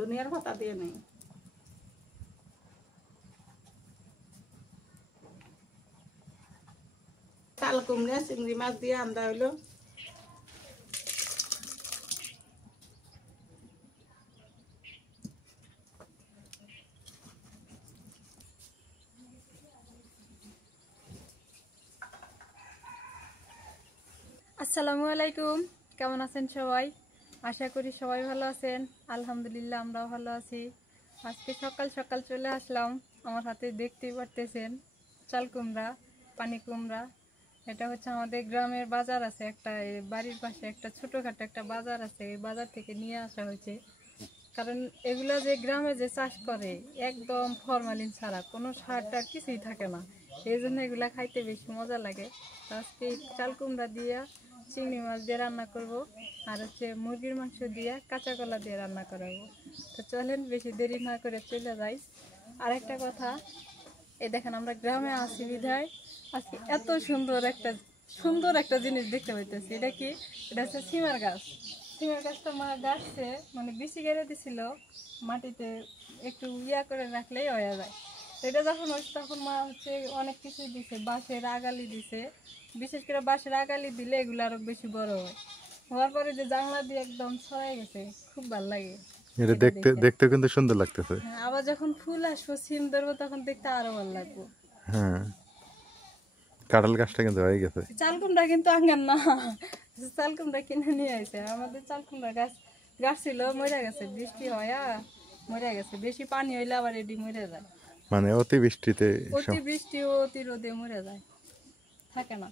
ধনিয়ার পাতা দিয়ে নেই। চাল কুমড়া চিংড়ি মাছ দিয়ে আন্দা হইলো। আসসালামু আলাইকুম, কেমন আছেন সবাই? আশা করি সবাই ভালো আছেন। আলহামদুলিল্লাহ আমরাও ভালো আছি। আজকে সকাল সকাল চলে আসলাম। আমার হাতে দেখতেই পারতেছেন চাল কুমড়া, পানি কুমড়া। এটা হচ্ছে আমাদের গ্রামের বাজার আছে একটা, বাড়ির পাশে একটা ছোটোখাটো একটা বাজার আছে, এই বাজার থেকে নিয়ে আসা হয়েছে। কারণ এগুলো যে গ্রামে যে চাষ করে একদম ফরমালিন ছাড়া, কোনো সার টার কিছুই থাকে না, এই জন্য এগুলা খাইতে বেশি মজা লাগে। আজকে চাল কুমড়া দিয়ে চিংড়ি মাছ দিয়ে রান্না করব, আর হচ্ছে মুরগির মাংস দিয়ে কাঁচা কলা দিয়ে রান্না করাবো। তো চলেন বেশি দেরি না করে চলে যাই। আর একটা কথা, এই দেখেন আমরা গ্রামে আছি বিধায় আজকে এত সুন্দর একটা জিনিস দেখতে পাইতেছি। এটা কি? এটা হচ্ছে সিমের গাছ। সিমের গাছটা মা গাছছে, মানে বিচি গেড়ে দিছিল, মাটিতে একটু করে রাখলেই হয়ে যায়। এটা যখন হচ্ছে তখন মা হচ্ছে অনেক কিছুই দিছে, বাঁশের আগালি দিছে। বিশেষ করে বাঁশের আগালি দিলে এগুলো আরো বেশি বড় হয়। হওয়ার পরে যে জানলা দিয়ে একদম ছড়াই গেছে, খুব ভালো লাগে। এটা দেখতে কিন্তু সুন্দর লাগতেছে। আবার যখন ফুল আসবো, সিম ধরবো, তখন দেখতে আরো ভালো লাগবে। হ্যাঁ, কাঁঠাল গাছটা কিন্তু হয়ে গেছে। চাল কুমড়া কিন্তু আঙ্গার না, চাল কুমড়া কিনে নিয়ে আসে। আমাদের চাল কুমড়া গাছ ছিল, মরে গেছে, বৃষ্টি হয় মরে গেছে। বেশি পানি হইলে আবার এটি মরে যায়, মানে অতি বৃষ্টিতে, অতি বৃষ্টি ও অতি রোদে মরে যায়, থাকে না।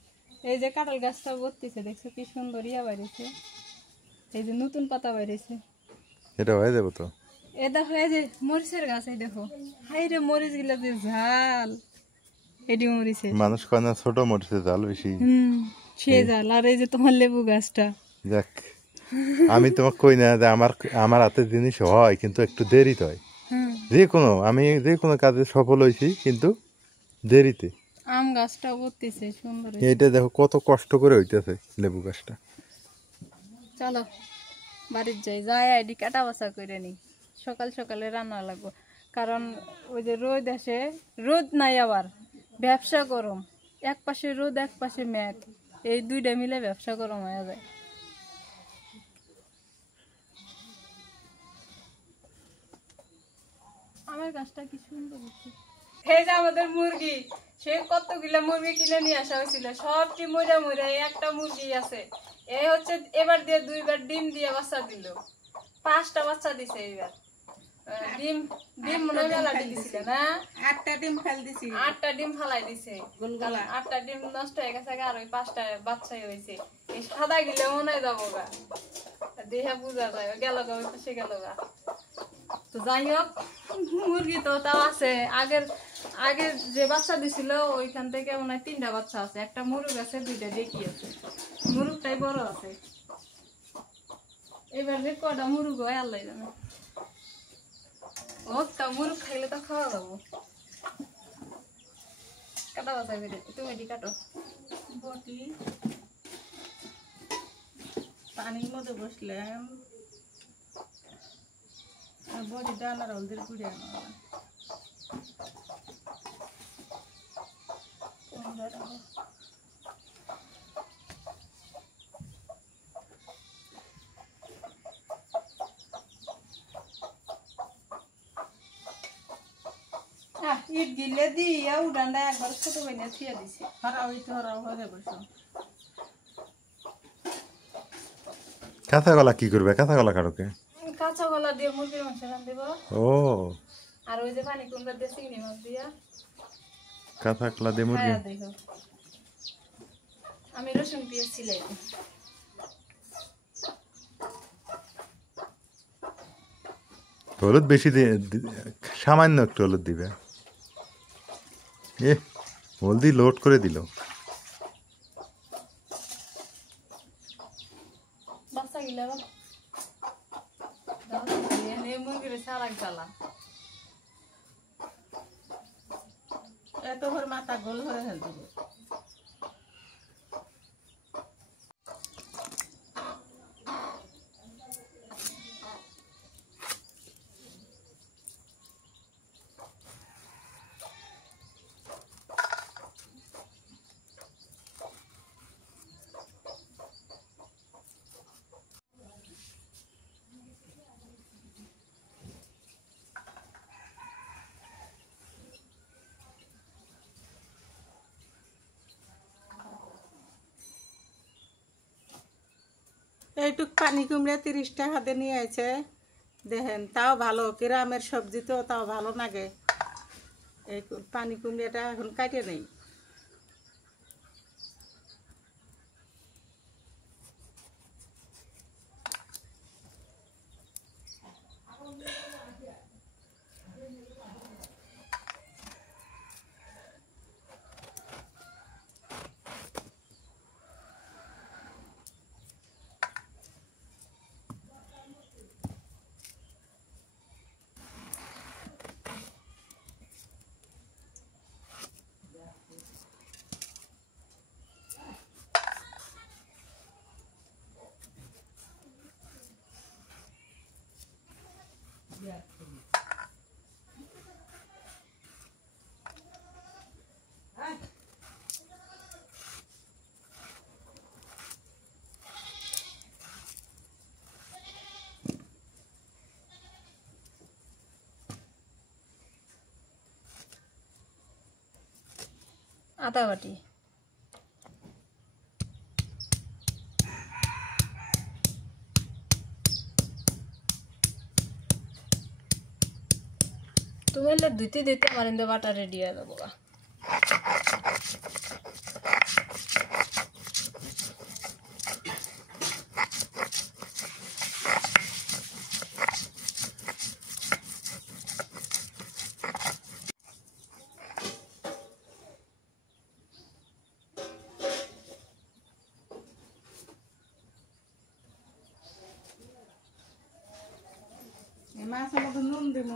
এই যে কাঁঠাল গাছটা বর্তিছে, দেখছো কি সুন্দর বাইরেছে, এই যে নতুন পাতা বাইরেছে। এটা হয়ে যাবে তো। এ দেখো এই যে মরিচের গাছ, এই দেখো হাই রে, মরিচ গুলা যে ঝাল, এটি মরিচে মানুষ কয় না ছোট মরিচের ঝাল বেশি। সে ঝাল। আর এই যে তোমার লেবু গাছটা, দেখ আমি তোমাকে কই না যে আমার হাতে জিনিস হয়, কিন্তু একটু দেরিতে হয়। আমি যে কোনো কাজে সফল হয়েছি, কিন্তু দেরিতে। আম গাছটা বর্তিছে সুন্দর। এইটা দেখো কত কষ্ট করে হইতেছে লেবু গাছটা। চলো বাড়ির যাই আইডি কাটা বাসা করে নি, সকাল সকালে রান্না লাগবো। কারণ ওই যে রোদ আসে, রোদ নাই আবার ব্যবসা গরম, এক পাশে রোদ এক পাশে মেঘ, এই দুইটা মিলে ব্যবসা গরম হয়ে যায়। আমার গাছটা কি সুন্দর। এই যে আমাদের মুরগি, সে কতগুলা মুরগি কিনে নিয়ে আসা হয়েছিল, সবটি মরে মরে একটা মুরগি আছে। এই হচ্ছে এবার দিয়ে 2বার ডিম দিয়ে বাচ্চা দিল, 5টা বাচ্চা দিছে এইবার। ডিম মনে হয় মেলা দিছিল না, 8টা ডিম ফেল দিছি, 8টা ডিম ফালাই দিছে, গোলগালা 8টা ডিম নষ্ট হয়ে গেছে, আর ওই 5টা বাচ্চাই হয়েছে। এই সাদা গিলে মনে হয় যাবো গা, দেহা বুঝা যায় গেল গা, ওই পাশে গেল গা। তো যাই হোক, মুরগি তো তাও আছে, আগের যে বাচ্চা দিছিল ওইখান থেকে মনে হয় 3টা বাচ্চা আছে, একটা মুরগ আছে, 2টা ডেকি আছে, মুরগটাই বড় আছে। এবার যে কটা মুরগ হয় আল্লাহ জানে। ও তা মুরগ খাইলে তো খাওয়া যাবো। কাটা বাচ্চা বেড়ে, তুমি এটি কাটো। বটি পানির মধ্যে বসলাম, আর বটি ডালার হলদের গুড়ি আনা। ইট গিলে দিয়া উড়ানটা একবার ছোট বাইনা থিয়া দিছে। হরাও ইট হরাও হয়ে বসো। কাঁচা কলা কি করবে? কাঁচা কলা কাটোকে কাঁচা কলা দিয়ে মুরগির মাংস রান্ধব। ও, আর ওই যে পানি কুমড়া দিয়ে চিংড়ি মাছ দিয়া কাঁচা কলা দিয়ে মুরগি। দেখো আমি রসুন পেঁয়াজ ছিলাই, হলুদ বেশি সামান্য একটু হলুদ দিবে। হলদি লোড করে দিল। বাচ্চা গিলা মুরগির সারাক জ্বালা, এত ভোর মাথা গোল হয়ে ফেল দিব। এইটুক পানি কুমড়া 30 টাকা দিয়ে নিয়ে আছে দেখেন, তাও ভালো, গ্রামের সবজি তো তাও ভালো লাগে। এই পানি কুমড়াটা এখন কাটে নেই। আদা বাটি, তুমি এলে ধুইতে ধুইতে আমার ইন্দে বাটা রেডি হয়ে যাবো। এই মাছের মধ্যে নুন দিব।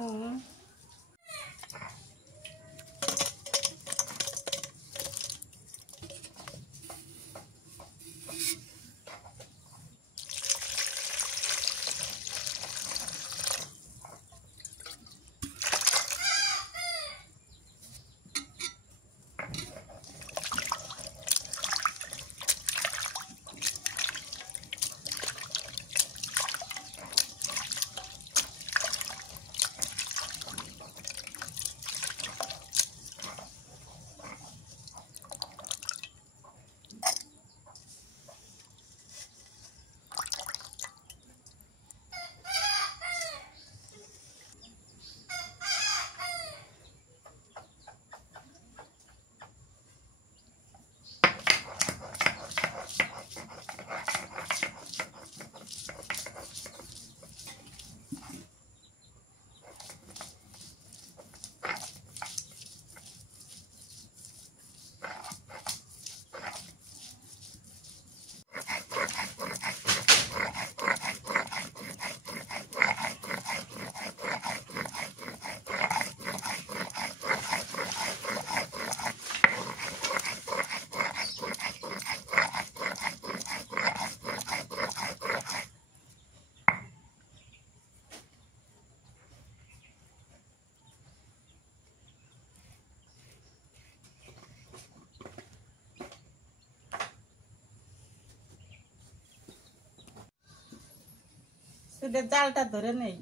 সুদের জালটা ধরে নেই,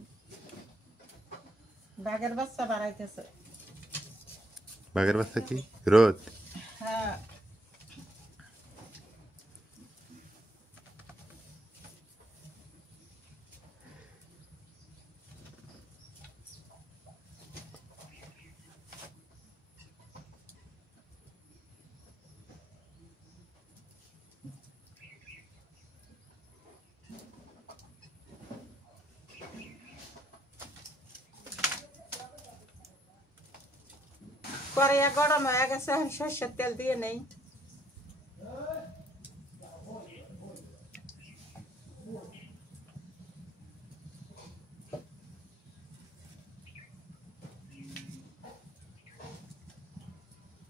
বাঘের বাচ্চা বাড়াইতেছে। বাঘের বাচ্চা কি রোদ? হ্যাঁ, কড়াইয়া গরম হয়ে গেছে, সর্ষের তেল দিয়ে নেই।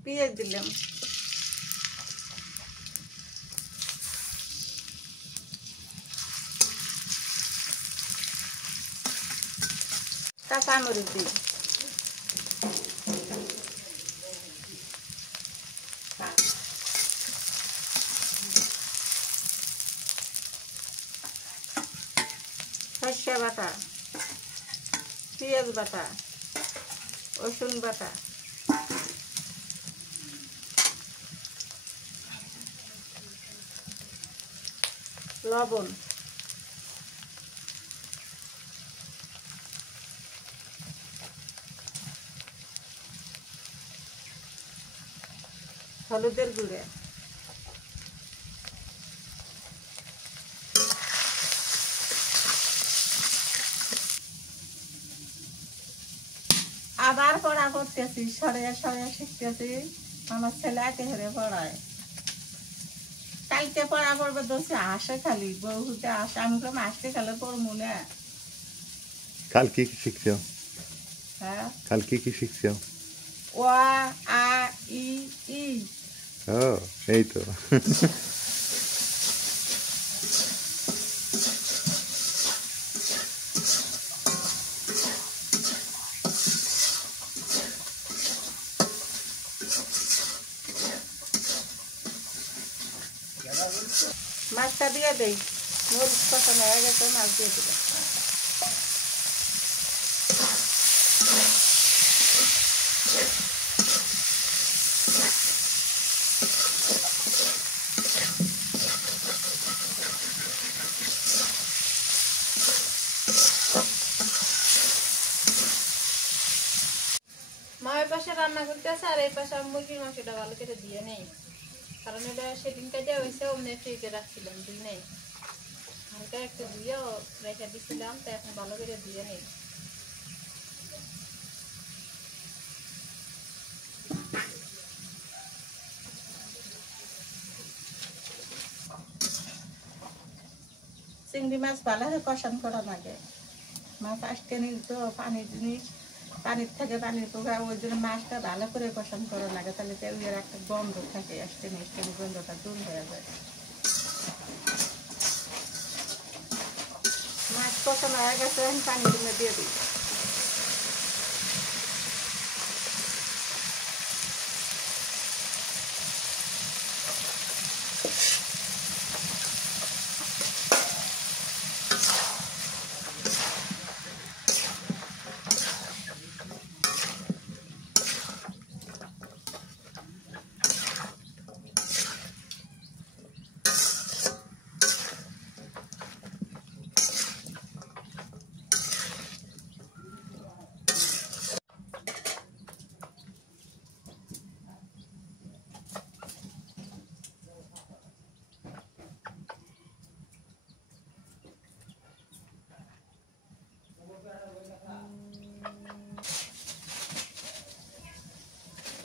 পেঁয়াজ দিলাম, কাঁচামরিচ দিই, সর্ষে বাটা, পেঁয়াজ বাটা, রসুন বাটা, লবণ, হলুদের গুঁড়ে, আবার পড়া করতেছি, সরে সরে শিখতেছি। আমার ছেলে একে হেরে পড়ায়, কালকে পড়া পড়বে দোষে আসে, খালি বহুতে আসে। আমি তো আসতে খালে পড়বো না। কাল কি কি শিখছো? হ্যাঁ, কাল কি কি শিখছো? ও আ ই ই। ও এই তো। মাছটা দিয়ে দেই, মরিচ কষানো হয়ে গেছে, মাছ দিয়ে দিবে। মা ওই পাশে রান্না করতেছে আর এই পাশে আমি মুরগির মাংসটা ভালো করে দিয়ে নেই, কারণ এটা সেদিন কাজে হয়েছে, অমনি ফ্রিজে রাখছিলাম, দিই নেই হালকা একটু ধুয়েও রেখে দিচ্ছিলাম, তো এখন ভালো করে দিয়ে নেই। চিংড়ি মাছ ভালো করে কষান করা লাগে। মাছ আজকে নিল তো পানির জিনিস, পানির থেকে পানির পোকা, ওই জন্য মাছটা ভালো করে কষান করা লাগে, তাহলে তেলের একটা গন্ধ থাকে, আজকে গন্ধটা দূর হয়ে যায়। মাছ কষানো হয়ে গেছে, এখন পানি দিয়ে দিই।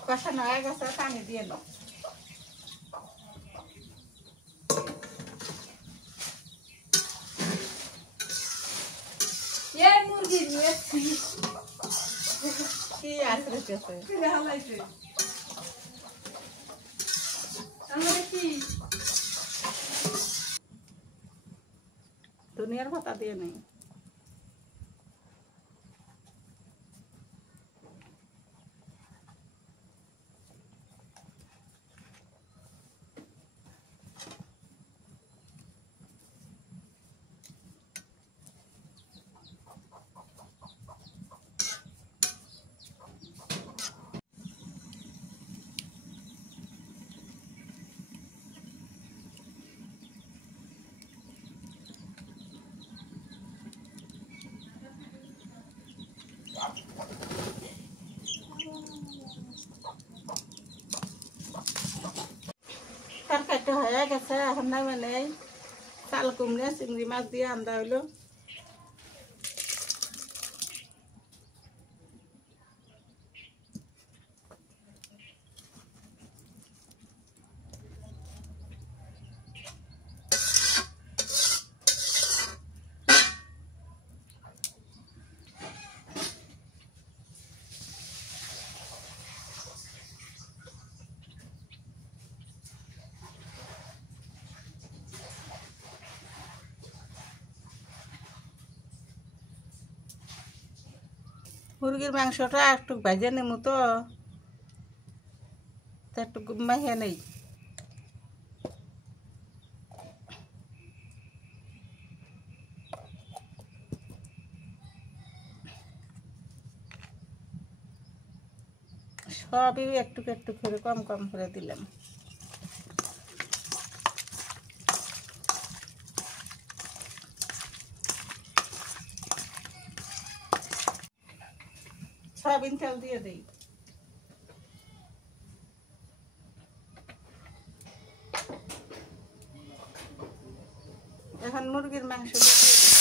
কষানো হয়ে গেছে, পানি দিয়ে দাও। মুরগি নিয়েছি কি আসলে দুনিয়ার ভাতা দিয়ে নেই। তরকারিটা হয়ে গেছে, এখন নামে নেই। চাল কুমড়ে চিংড়ি মাছ দিয়ে আন্দা হইলো। মুরগির মাংসটা একটু ভেজে নেবো, তো একটু মাখিয়ে নেই। সবই একটু একটু করে কম কম করে দিলাম। সয়াবিন তেল দিয়ে দিই। এখন মুরগির মাংস দিয়ে দিই।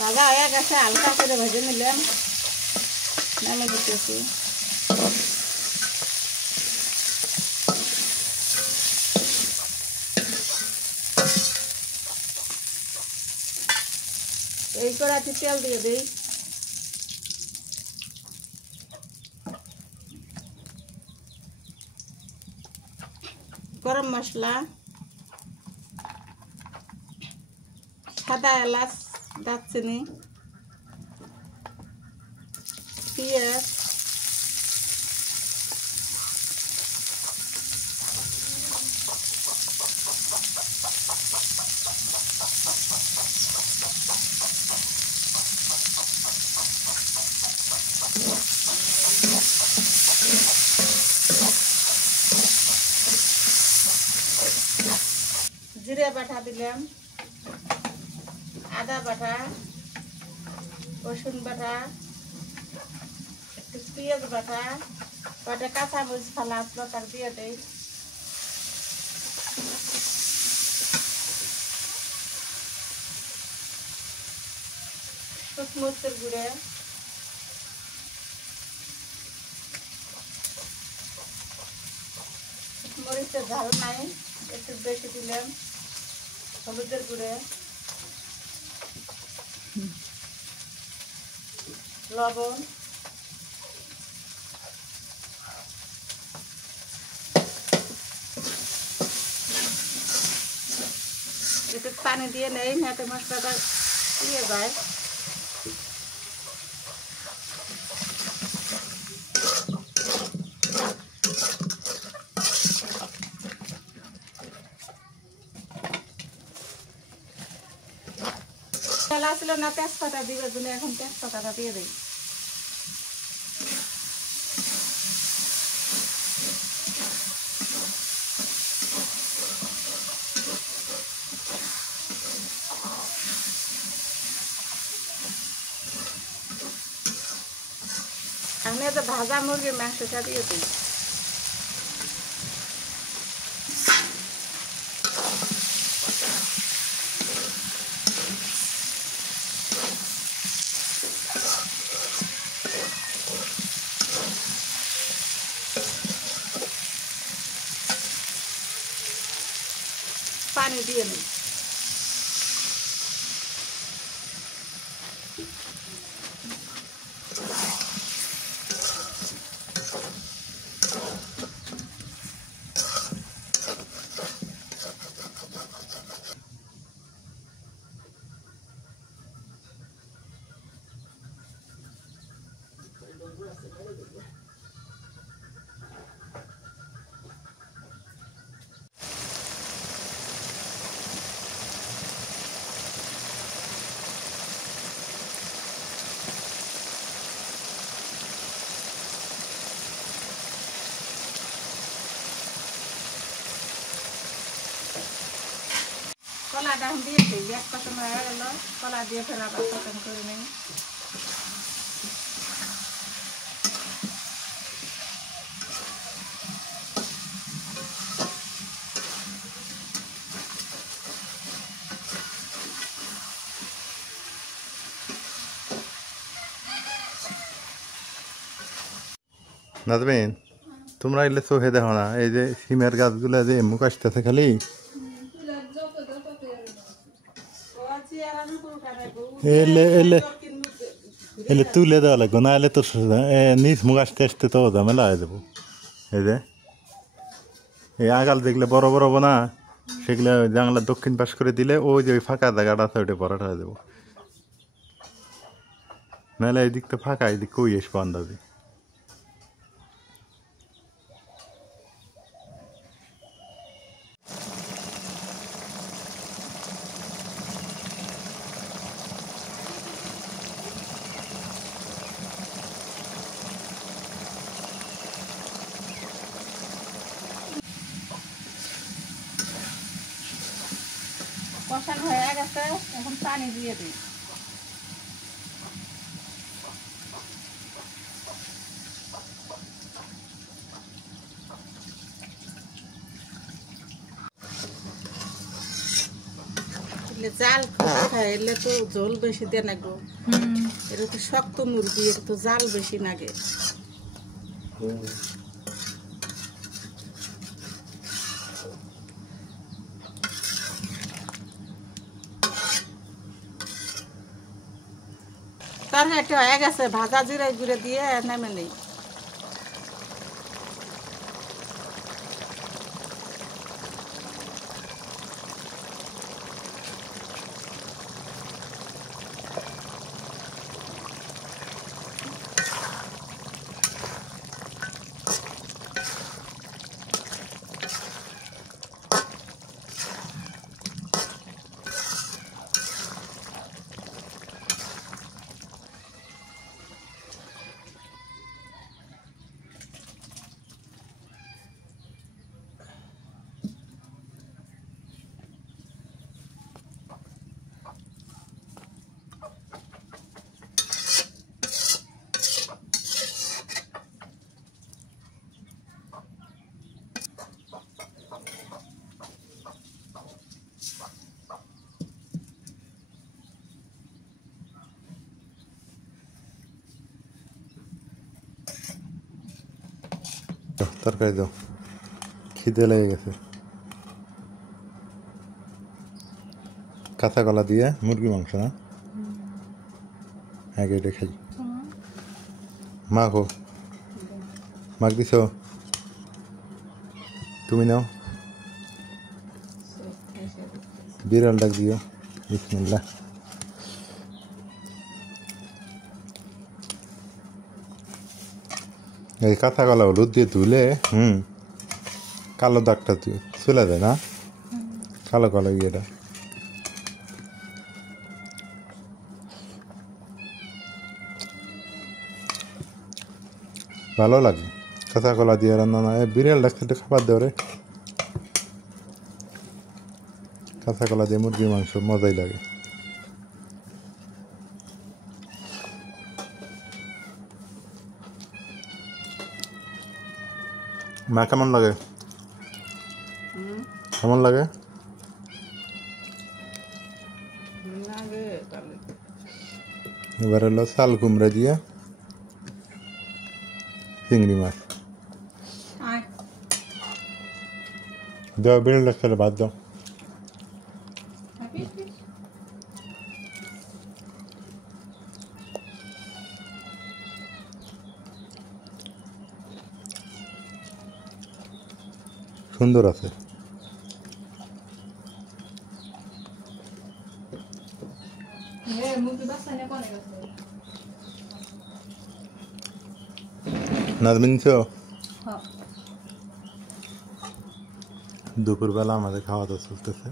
ভাজা হয়ে গেছে, হালকা করে ভেজে নিলাম, নামে দিতেছি। এই কড়াইতে তেল দিয়ে দিই। গরম মশলা, সাদা এলাচ, দারচিনি, পেঁয়াজ, জিরে বাটা দিলাম, আদা বাটা, রসুন বাটা, একটু পেঁয়াজ বাটা, কয়টা কাঁচামরিচ ফালা আসলো তার দিয়ে দেই। মরিচের গুঁড়ে, মরিচের ঝাল নাই, একটু বেশি দিলাম। হলুদের গুঁড়ে, লবণ, একটু পানি দিয়ে নেই, নাতে মশলাটা দিয়ে যায়। তেল ছিল না, তেজপাতা দিবে জন্য এখন তেজপাতাটা দিয়ে দিই। আমি তো ভাজা মুরগির মাংসটা দিয়ে দিই। পানি দিয়ে নিই। কলাটা দিয়ে দিই, এক কষন হয়ে গেল, কলা দিয়ে ফের আবার কষন করে নিই। নাজমিন, তোমরা এলে চোখে দেখো না, এই যে সিমের গাছগুলো যে মুখ আসতেছে খালি, এলে এলে এলে তুলে দেওয়া লাগবে, না এলে তোর নিজ মুখ আসতে আসতে তো ঝামেলা হয়ে যাবো। এই যে এই আগাল যেগুলো বড় বড় না, সেগুলো জানলার দক্ষিণ পাশ করে দিলে ওই যে ওই ফাঁকা জায়গাটা আছে ওইটা পরাটা হয়ে যাবো। নাহলে এই দিক তো ফাঁকা, এই দিক কই আসবো আন্দাজি। কষানো হয়ে গেছে, এখন পানি দিয়ে দিই। জাল খায় এলে তো ঝোল বেশি দেয় না গো, এটা তো শক্ত মুরগি, এটা তো জাল বেশি লাগে। তরকারিটা হয়ে গেছে, ভাজা জিরা গুঁড়ে দিয়ে নেমে নেই। তরকারি দাও, খিদে লেগে গেছে। কাঁচা কলা দিয়ে মুরগি মাংস না, আগে এটা খাই। মাখো, মাখ দিছ, তুমি নাও। বিড়াল ডাক দিও, বিসমিল্লাহ। এই কাঁচা কলা হলুদ দিয়ে ধুলে কালো দাগটা চলে যায় না, কালো কালো ইয়েটা। ভালো লাগে কাঁচা কলা দিয়ে রান্না। না বিড়াল ডাকছে, একটু খাবার দেও রে। কাঁচা কলা দিয়ে মুরগির মাংস মজাই লাগে। মা কেমন লাগে, কেমন লাগে? এবার হলো চাল কুমড়া দিয়ে চিংড়ি মাছ দাও, বিড়াল ডাকছে, ভাত দাও। সুন্দর আছে। নাজমিন দুপুরবেলা আমাদের খাওয়া দাওয়া চলতেছে।